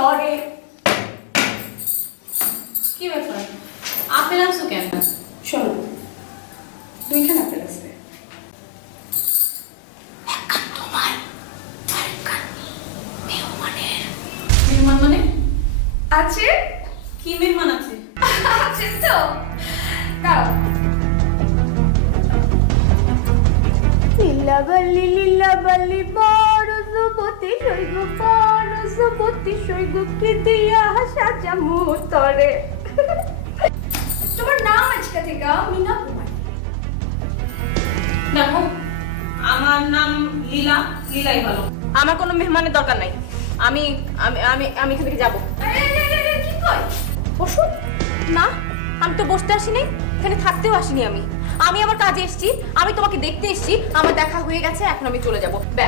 তরে। কি ব্যাপার? আপেল আনছো কেন? শোনো, দুইখানা আপেল আছে। মেহমান মানে? আছে? কি মেহমান আছে? আছে তো, দাঁড়াও। লীলাবালি বড় যুবতী সৈগ, বড় যুবতী সৈগ, কি দিয়া সাজামু তরে। তোমার নাম আজকে থেকে মিনা কুমারী। দেখো, আমার নাম লীলা, লীলাই ভালো। আমার কোনো মেহমানের দরকার নাই। আমি আমি আমি আমি এখান থেকে যাবো। কি কয়? বসো না, আমি তো বসতে আসিনি, এখানে থাকতেও আসিনি। আমি আমার কাজে এসেছি, আমি তোমাকে দেখতে এসেছি। আমার দেখা হয়ে গেছে, এখন আমি চলে যাবো।